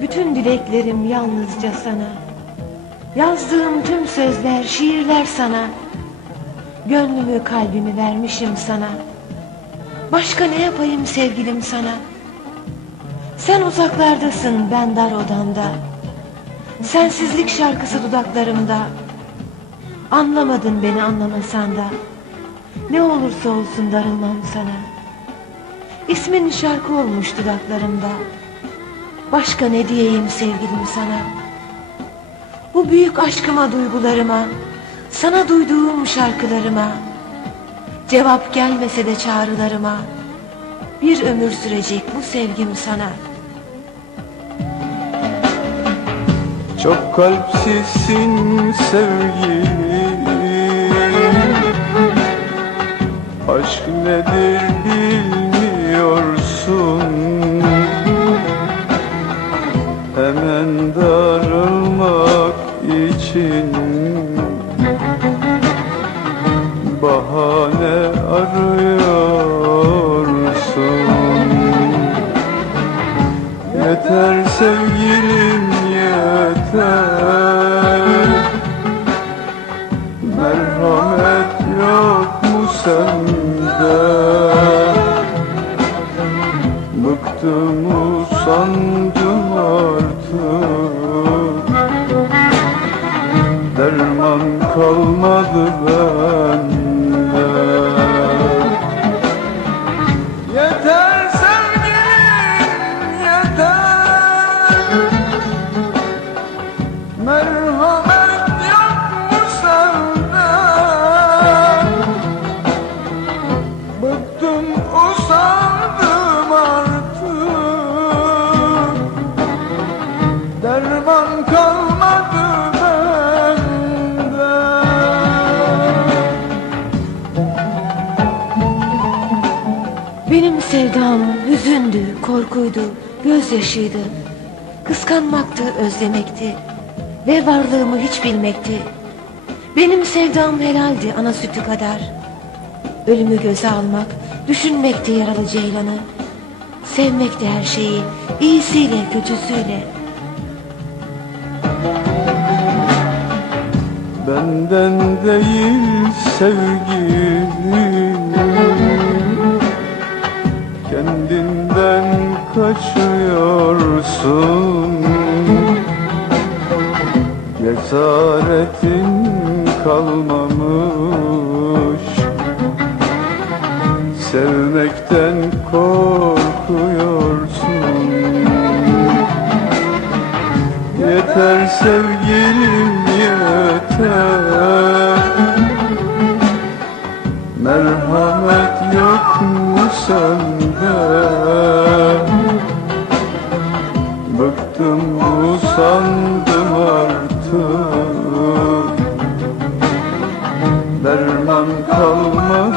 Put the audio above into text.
Bütün dileklerim yalnızca sana. Yazdığım tüm sözler, şiirler sana. Gönlümü, kalbimi vermişim sana. Başka ne yapayım sevgilim sana? Sen uzaklardasın, ben dar odamda. Sensizlik şarkısı dudaklarımda. Anlamadın beni anlamasan da. Ne olursa olsun darılmam sana. İsmin şarkı olmuş dudaklarımda. Başka ne diyeyim sevgilim sana? Bu büyük aşkıma duygularıma, sana duyduğum şarkılarıma, cevap gelmese de çağrılarıma, bir ömür sürecek bu sevgim sana. Çok kalpsizsin sevgilim Aşk nedir bilmiyorsun. Hemen darılmak için Bahane arıyorsun. Yeter sevgilim yeter sende. Bıktım usandım artık. Derman kalmadı bende. Yeter sevdam hüzündü, korkuydu, gözyaşıydı. Kıskanmaktı, özlemekti ve varlığımı hiç bilmekti. Benim sevdam helaldi ana sütü kadar. Ölümü göze almak, düşünmekti yaralı ceylanı. Sevmekti her şeyi, iyisiyle kötüsüyle. Benden değil sevgilim kaçıyorsun Cesaretin kalmamış. Sevmekten korkuyorsun. Yeter sevgilim yeter. Merhamet yok mu sende kalmadı